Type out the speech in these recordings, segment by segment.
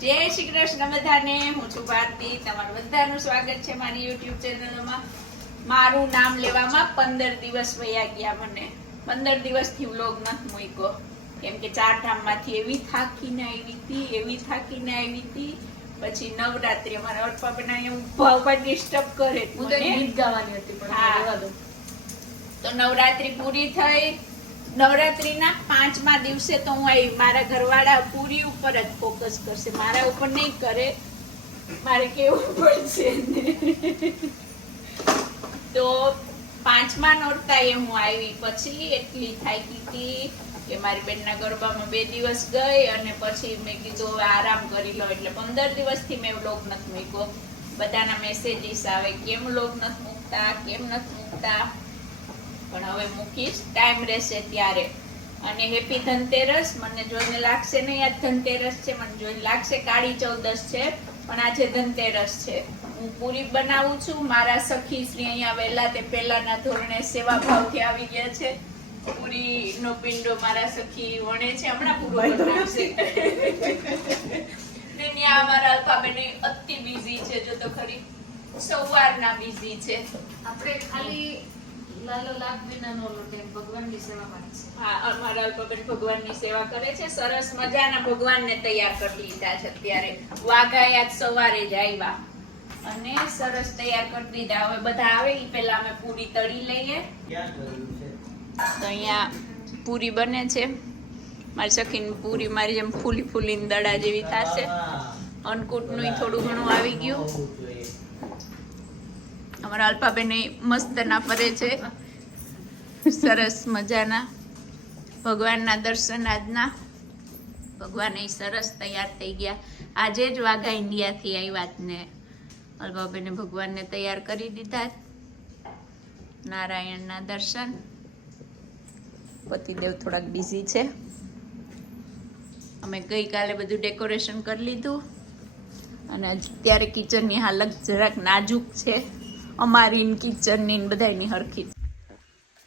જય શ્રી કૃષ્ણ બધાને. હું છું ભારતી તમારું બધાનું સ્વાગત છે મારી યુટ્યુબ ચેનલમાં. મારું નામ લેવામાં પંદર દિવસ વયા ગયા મને. પંદર દિવસથી વ્લોગ નથી મૂક્યો. કેમ કે ચાર ધામમાંથી એવી થાકીને આવી હતી એવી થાકીને આવી હતી. પછી નવરાત્રી અમારા અલ્પાબેન અહીંયા ઊભા ઊભા ડિસ્ટર્બ કરે હું તો ગીત ગાવાની હતી પણ હા. તો નવરાત્રી પૂરી થઈ. નવરાત્રીના પાંચમા દિવસે તો હું આવી મારા ઘરવાળા પૂરી ઉપર જ ફોકસ કરશે. મારા ઉપર નહીં કરે. મારે કેવું પડશે. તો પાંચમા નોરતાએ હું આવી. પછી એટલી થાકી હતી કે મારી બેનના ગરબામાં બે દિવસ ગઈ અને પછી મેં કીધું આરામ કરી લો એટલે પંદર દિવસથી મેં લોક નથી મૂક્યો. બધાના મેસેજીસ આવે, કેમ લોક નથી મૂકતા, કેમ નથી મૂકતા? પણ હવે મૂકીશ. ટાઈમ રહેશે ત્યારે. અને હેપી ધનતેરસ મને જોઈને લાગશે નહીં આજ ધનતેરસ છે મને જોઈને લાગશે કાળી ચૌદસ છે પણ આજે ધનતેરસ છે. હું પૂરી બનાવું છું. મારા સખી શ્રી અહીંયા વહેલા તે પહેલાના ધોરણે સેવા ભાવથી આવી ગયા છે. પૂરી નો પિંડો મારા સખી વણે છે. હમણાં પૂરો બનાવશે. દુનિયા ન્યા અમારા અલ્પાબેન અતિ બિઝી છે. જો તો ખરી સવારના બિઝી છે. આપણે ખાલી લાલો લાખ વિનાનો ઓલો ટેમ ભગવાનની સેવામાં કરે છે. હા અમારા અલ્પબેન ભગવાનની સેવા કરે છે. સરસ મજાના ભગવાનને તૈયાર કરી લીધા છે અત્યારે. વાઘા આજ સવારે જ આવ્યા અને સરસ તૈયાર કરી દીધા. હવે બધા આવે એ પહેલા અમે પૂરી તળી લઈએ. તો અહીંયા પૂરી બને છે. મારી સખીની પૂરી મારી જેમ ફૂલી ફૂલીને દડા જેવી થશે. અન્નકૂટનું થોડું ઘણું આવી ગયું. અમારા અલ્પાબેન મસ્ત ના ફરે છે. સરસ મજાના. ભગવાનના દર્શન આજના. ભગવાન એ સરસ તૈયાર થઈ ગયા. આજે જ વાઘા ઇન્ડિયાથી આવ્યા જ ને અલ્પાબેને ભગવાનને તૈયાર કરી દીધા. નારાયણના દર્શન. પતિદેવ થોડાક બિઝી છે. અમે ગઈકાલે બધું ડેકોરેશન કરી લીધું. અને અત્યારે કિચનની હાલત જરાક નાજુક છે. અમારી કિચનની ને બધાની હરખી.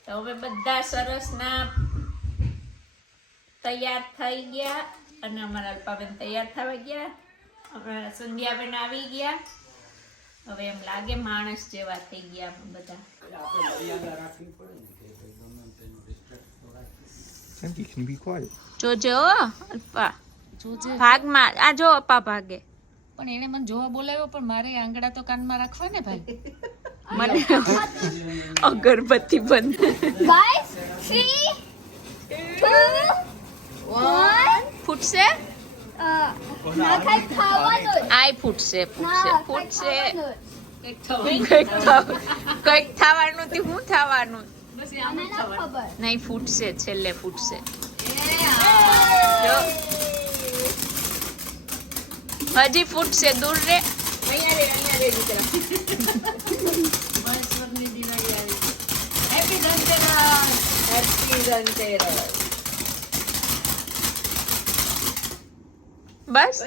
તો હવે બધા સરસ ના તૈયાર થઈ ગયા અને અમારા અલ્પાબેન તૈયાર થવા ગયા. અમારા સંધ્યાબેન આવી ગયા. હવે એમ લાગે માણસ જેવા થઈ ગયા બધા? જોજો અલ્પા. જોજે. ભાગમાં આ જો અપ્પા ભાગે. પણ એને મને જોવા બોલાવ્યો પણ મારે આંગળા તો કાનમાં રાખવા ને ભાઈ. મને અગરબત્તી બંધ. ગાઈસ 3 2 1 ફૂટશે. આય ફૂટશે ફૂટશે ફૂટશે. કંઈક થવાનું. થી હું થવાનું. નહીં ફૂટશે છેલ્લે ફૂટશે. હજી ફૂટશે દૂર રે. બસ?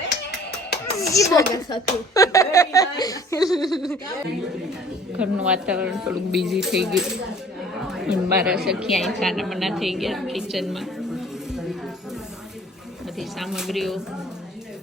ઘરનું વાતાવરણ થોડુંક બિઝી થઈ ગયું. મારા સખી અહીં છાના મના થઈ ગયા કિચનમાં બધી સામગ્રીઓ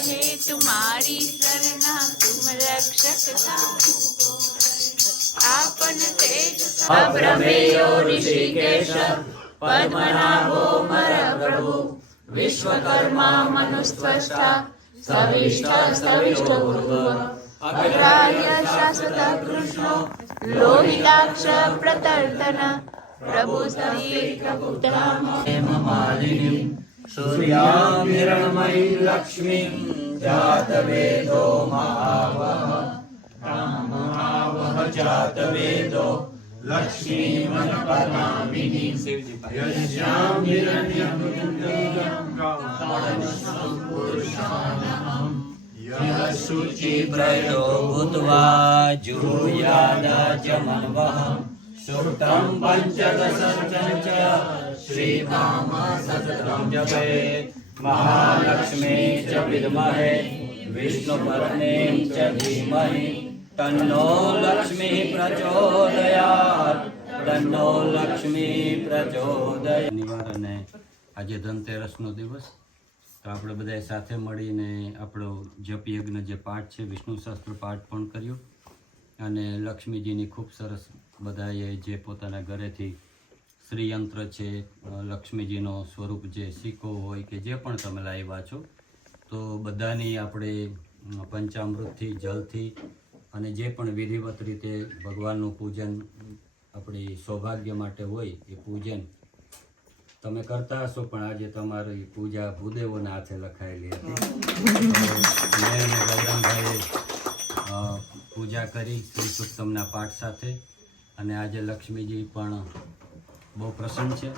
हे तुम्हारी शरणा तुम रक्षक સ્થાપન તેજ અપ્રમેયો ઋષિકેશ પદ્મનાભો મર પ્રભુ વિશ્વકર્મા મનુસ્ત્વષ્ટા સવિષ્ઠ સવિષ્ઠ ગુરુ અગ્રાર્ય શાશ્વત કૃષ્ણ લોહિતાક્ષ પ્રતર્તન પ્રભુ સવિકૃતામ માલિની સૂર્યામિરણમયી લક્ષ્મી જાતવેદ महावः जातवेदो लक्ष्मीमनपनामिनीं यस्यां हिरण्यपुरुषानहं यः शुचिप्रयो भूत्वा जूयादाचमन्वः सुक्तं पञ्चदशं च श्रीराम सततं जपेत् महालक्ष्मी च विद्महे विष्णुपत्नीं च धीमहि तन्नो लक्ष्मीः प्रचोदयात् તન્નો લક્ષ્મી પ્રચોદય શનિવાર અને આજે ધનતેરસનો દિવસ તો આપણે બધાએ સાથે મળીને આપણો જપ યજ્ઞ જે પાઠ છે વિષ્ણુ શાસ્ત્ર પાઠ પણ કર્યો અને લક્ષ્મીજીની ખૂબ સરસ બધાએ જે પોતાના ઘરેથી શ્રીયંત્ર છે અ, લક્ષ્મીજીનો સ્વરૂપ જે સિક્કો હોય કે જે પણ તમે લાવ્યા છો તો બધાની આપણે અ, પંચામૃતથી જલથી અને જે પણ વિધિવત રીતે ભગવાનનું પૂજન આપણી સૌભાગ્ય માટે હોય એ પૂજન તમે કરતા હશો, પણ આજે તમારી પૂજા ભૂદેવોના હાથે લખાયેલી હતી. મેં અને ગૌરમભાઈએ પૂજા કરી શ્રી સુત્તમના પાઠ સાથે. અને આજે લક્ષ્મીજી પણ બહુ પ્રસન્ન છે.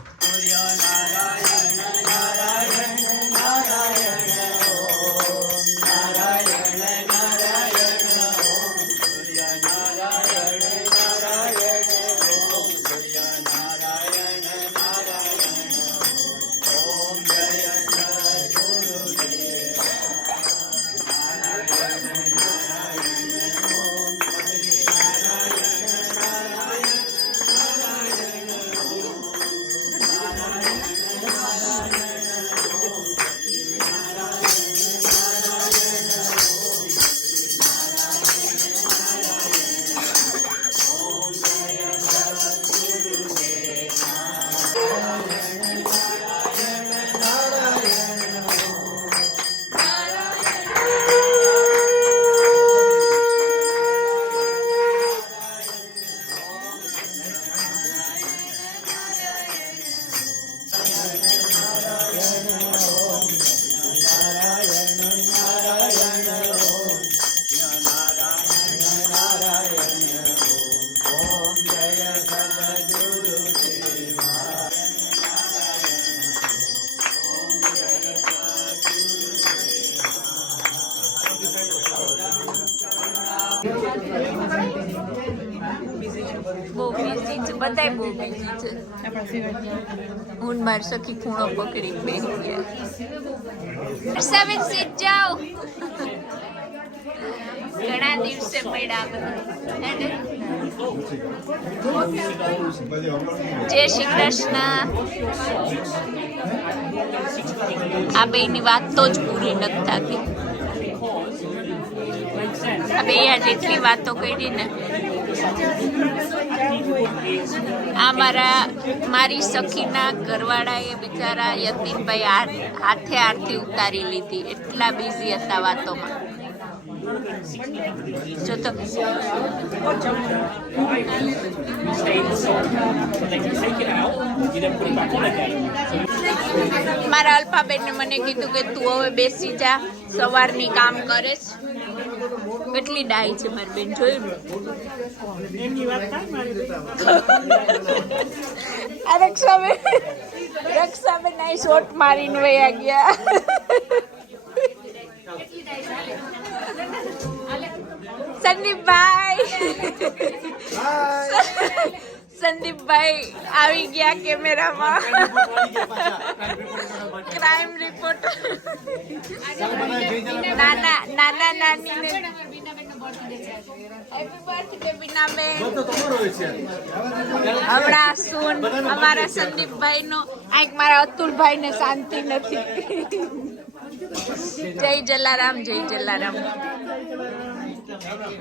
બહુ બધાય બહુ માર સખી ખૂણો પકડી વર્ષાબેન સીટ જાઓ ઘણા દિવસે ને? જય શ્રી કૃષ્ણ. આ બેની વાત તો જ પૂરી નથી થતી. બે જેટલી વાતો કરી ને. આ મારા, મારી સખીના ઘરવાળાએ બિચારા યતીનભાઈ હાથે આરતી ઉતારી લીધી. એટલા બિઝી હતા વાતોમાં. જો તો. મારા અલ્પાબેનને મને કીધું કે તું હવે બેસી જા, સવારની કામ કરે છે કેટલી ડાય છે મારી બેન જોયું આ રક્ષાબેન રક્ષાબેન આ શોટ મારીને વયા ગયા. સંદીપભાઈ. સંદીપભાઈ આવી ગયા કેમેરામાં. ક્રાઇમ રિપોર્ટર નાના નાના નાની હમણાં સુન અમારા સંદીપભાઈ નો મારા અતુલભાઈ ને શાંતિ નથી. જય જલારામ જય જલારામ.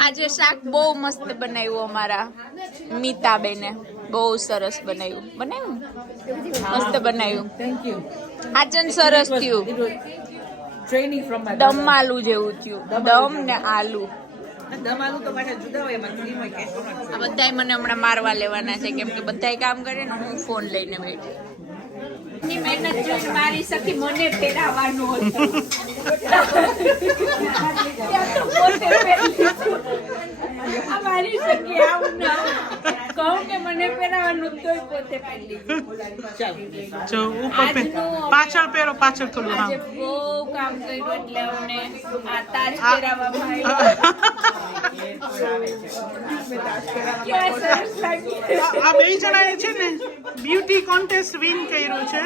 આજે શાક બહુ મસ્ત બનાવ્યું અમારા મીતાબેને. બહુ સરસ બનાવ્યું. બનાવ્યું? મસ્ત બનાવ્યું. Thank you. આચન સરસ થયું. દમ આલુ જેવું થયું. દમ ને આલુ. આ બધાય મને હમણાં મારવા લેવાના છે, કેમ કે બધાય કામ કરે ને, હું ફોન લઈને બેઠી. મહેનત જોઈને મારી સખી મને પહેરાવાનું હતું. કહું કે મને પહેરાવાનું તોય પોતે પહેરી જો ઉપર પાછળ પહેરો પાછળ થોડું હા. બહુ કામ કર્યું એટલે અમને આ તાજ પહેરાવવામાં આવ્યો કેવા સરસ લાગી આ બે જણાએ છે ને બ્યુટી કોન્ટેસ્ટ વિન કર્યું છે.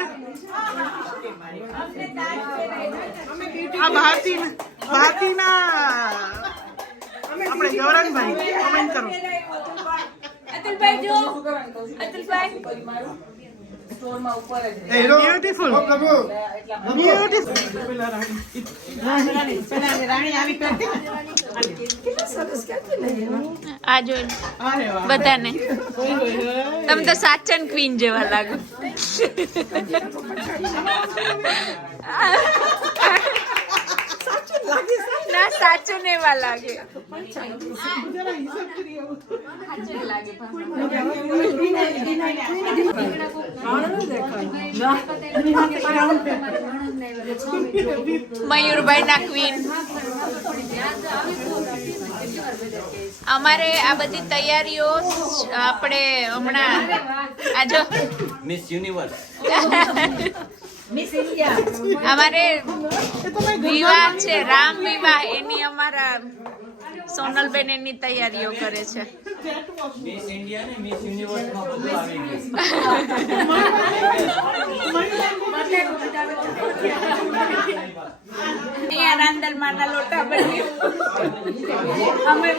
આ ભારતી ભારતીના આપણે ગૌરંગભાઈ કમેન્ટ કરો. અતુલભાઈ જો અતુલભાઈ બ્યુટીફુલ બ્યુટીફુલ પેલા રાણી આવી પહેરતી આ જોઈ બધાને તમે તો સાચન ક્વીન જેવા લાગો ના સાચન એવા લાગે. મયુરભાઈ ના ક્વીન અમારે આ બધી તૈયારીઓ આપણે હમણાં આજો મિસ યુનિવર્સ અમારે વિવાહ છે રામ વિવાહ. એની અમારા સોનલબેન એની તૈયારીઓ કરે છે. ને ગયું અહીંયા રાંદલમાંના લોટા બની. અમે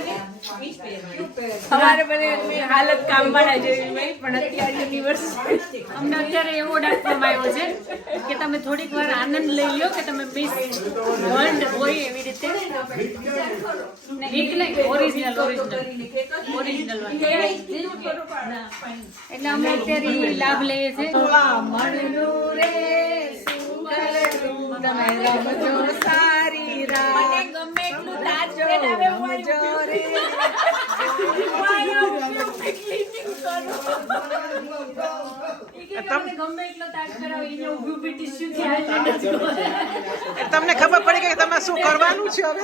અમારે બને હાલત કામવાળા જેવી હોય પણ અત્યારે યુનિવર્સિટી અમને અત્યારે એવો આપવામાં આવ્યો છે કે તમે થોડીક વાર આનંદ લઈ લો કે તમે મિસ વર્લ્ડ હોય એવી રીતે. એક નહીં ઓરિજિનલ ઓરિજિનલ ઓરિજિનલ એટલે અમે અત્યારે લાભ લઈએ છીએ. મળ્યું રે તાજ પહેરાવે હું ગમે એટલો તાજ તમને ખબર પડી કે તમે શું કરવાનું છે હવે?